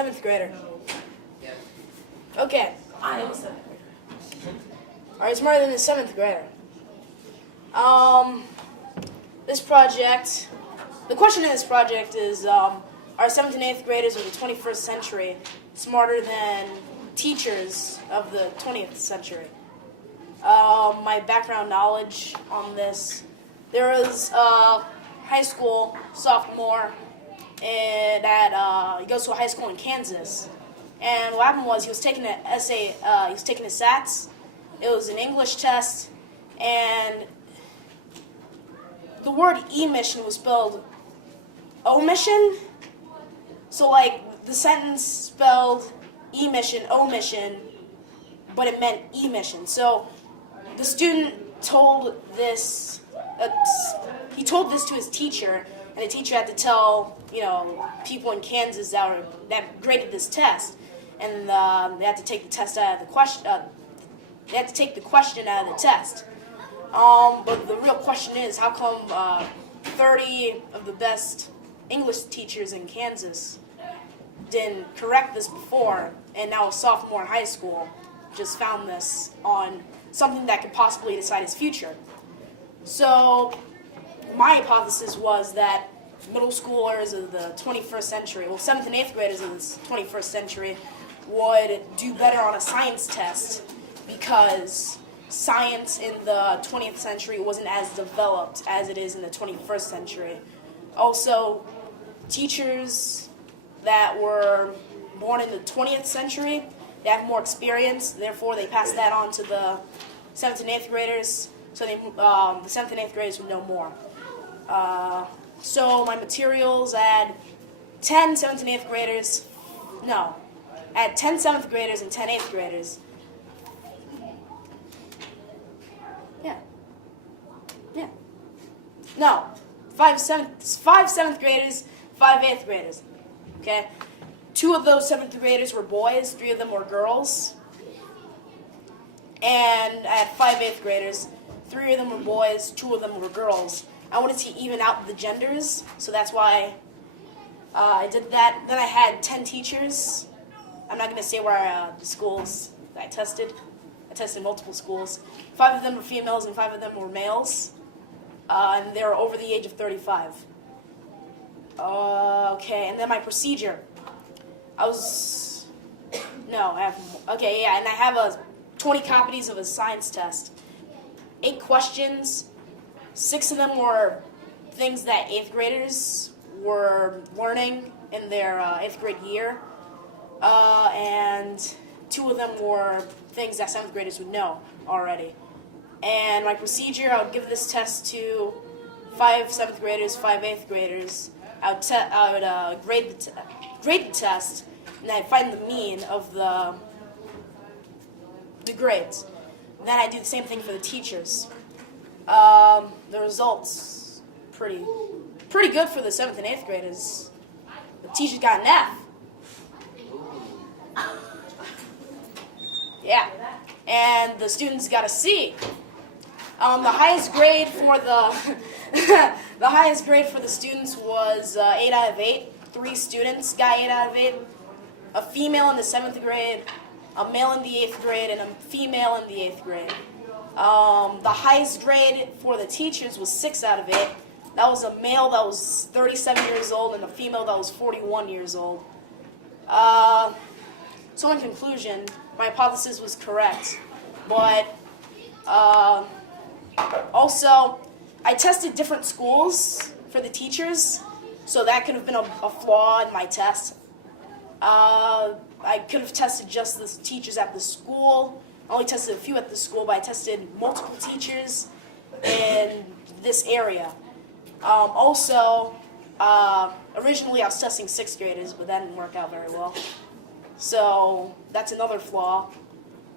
Seventh grader. Okay. I am a seventh grader. Alright, smarter than the seventh grader. This project, the question in this project is, are seventh and eighth graders of the 21st century smarter than teachers of the 20th century? My background knowledge on this, there was a high school sophomore he goes to a high school in Kansas. And what happened was he was taking an essay, he was taking a SATs. It was an English test, and the word emission was spelled omission. So like the sentence spelled emission, omission, but it meant emission. So the student told this, he told this to his teacher, and the teacher had to tell, people in Kansas that graded this test, and they had to take the test out of the question. They had to take the question out of the test. But the real question is, how come 30 of the best English teachers in Kansas didn't correct this before, and now a sophomore in high school just found this on something that could possibly decide his future? So my hypothesis was that middle schoolers of the 21st century, 7th and 8th graders of the 21st century, would do better on a science test because science in the 20th century wasn't as developed as it is in the 21st century. Also, teachers that were born in the 20th century, they have more experience, therefore they pass that on to the 7th and 8th graders, so the 7th and 8th graders would know more. So my materials add 10 7th and 8th graders, add 10 7th graders and 10 8th graders. No, 5 7th graders, 5 8th graders. Okay? 2 of those 7th graders were boys, 3 of them were girls. And I had 5 8th graders, 3 of them were boys, 2 of them were girls. I wanted to even out the genders, so that's why I did that. Then I had 10 teachers. I'm not going to say where the schools I tested. I tested multiple schools. 5 of them were females and 5 of them were males. And they were over the age of 35. Okay, and then my procedure. And I have 20 copies of a science test. 8 questions. 6 of them were things that 8th graders were learning in their 8th grade year. And 2 of them were things that 7th graders would know already. And my procedure, I would give this test to 5 7th graders, 5 8th graders. I would grade the test, and I'd find the mean of the grades. And then I do the same thing for the teachers. The results pretty good for the 7th and 8th graders. The teachers got an F. Yeah, and the students got a C. The highest grade for the highest grade for the students was 8 out of 8. 3 students got 8 out of 8. A female in the 7th grade, a male in the 8th grade, and a female in the 8th grade. The highest grade for the teachers was 6 out of 8. That was a male that was 37 years old and a female that was 41 years old. So in conclusion, my hypothesis was correct. But also, I tested different schools for the teachers, so that could have been a flaw in my test. I could have tested just the teachers at the school. I only tested a few at the school, but I tested multiple teachers in this area. Originally I was testing 6th graders, but that didn't work out very well. So that's another flaw.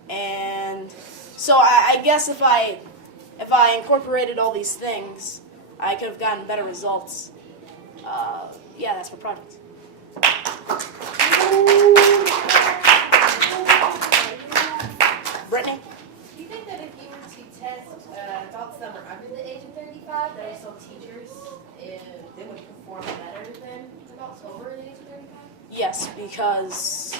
And so I guess if I incorporated all these things, I could have gotten better results. Yeah, that's my project. Brittany? Do you think that if you were to test adults that were under the age of 35, that are still teachers, they would perform better than adults over the age of 35? Yes, because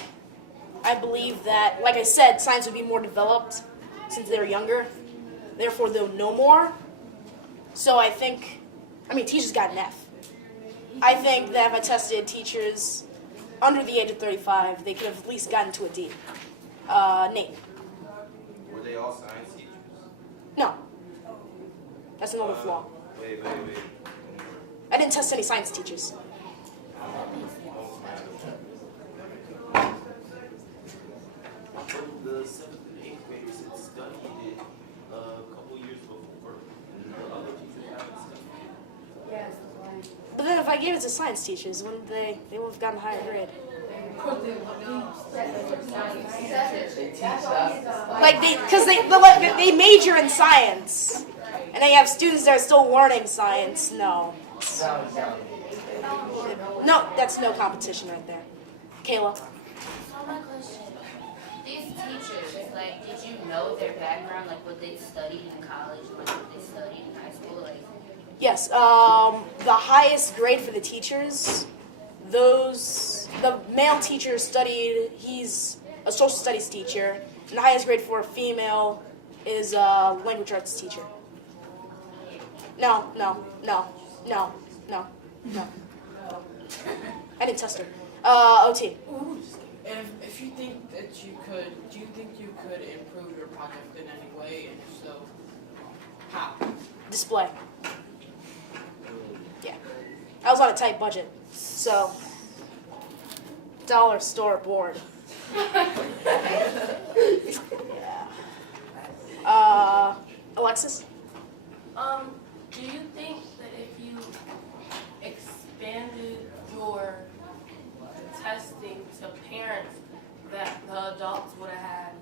I believe that, like I said, science would be more developed since they're younger. Therefore, they'll know more. So I think, teachers got an F. I think that if I tested teachers under the age of 35, they could have at least gotten to a D. Nate. Were they all science teachers? No. That's another flaw. Wait. I didn't test any science teachers. The 7th and 8th graders had studied it a couple years before, and the other teachers haven't studied it. Yes. But then if I gave it to science teachers, wouldn't they would have gotten a higher grade. Like they major in science, and they have students that are still learning science. No, that's no competition right there. Kayla. So my question, these teachers, like, did you know their background, like what they studied in college, like what they studied in high school, like? Yes, the highest grade for the teachers, the male teacher studied, he's a social studies teacher, and the highest grade for a female is a language arts teacher. No. I didn't test her. OT. If you think that you could, do you think you could improve your project in any way, and if so, how? Display. Yeah. I was on a tight budget, so dollar store board. Yeah. Alexis? Do you think that if you expanded your testing to parents, that the adults would have had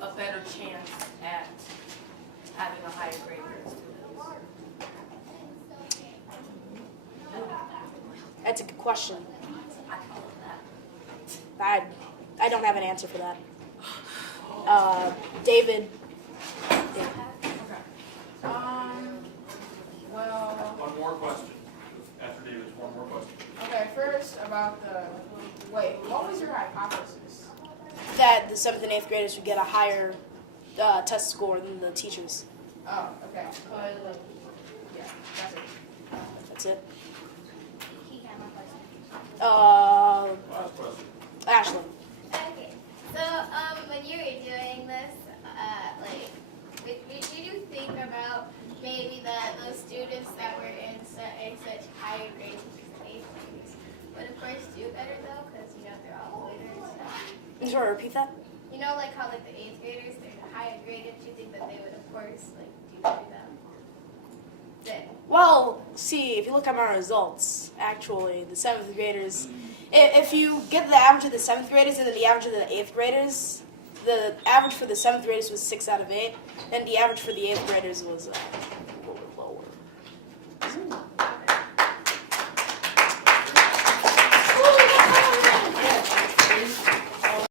a better chance at having a higher grade than students? That's a good question. I don't have an answer for that. David. Well, One more question. After David's, one more question. okay, first about what was your hypothesis? That the 7th and 8th graders would get a higher test score than the teachers. Oh, okay. Yeah, that's it. That's it. He had my question. Last question. Ashley. Okay, so when you were doing this, did you think about maybe that those students that were in such higher grades as eighth graders would of course do better though, because they're all winners and stuff. I'm sorry, repeat that? You know, like how the eighth graders they're higher graded. Do you think that they would of course do better then? Well, see, if you look at my results, actually, the 7th graders, if you get the average of the 7th graders and then the average of the 8th graders, the average for the 7th graders was 6 out of 8, and the average for the 8th graders was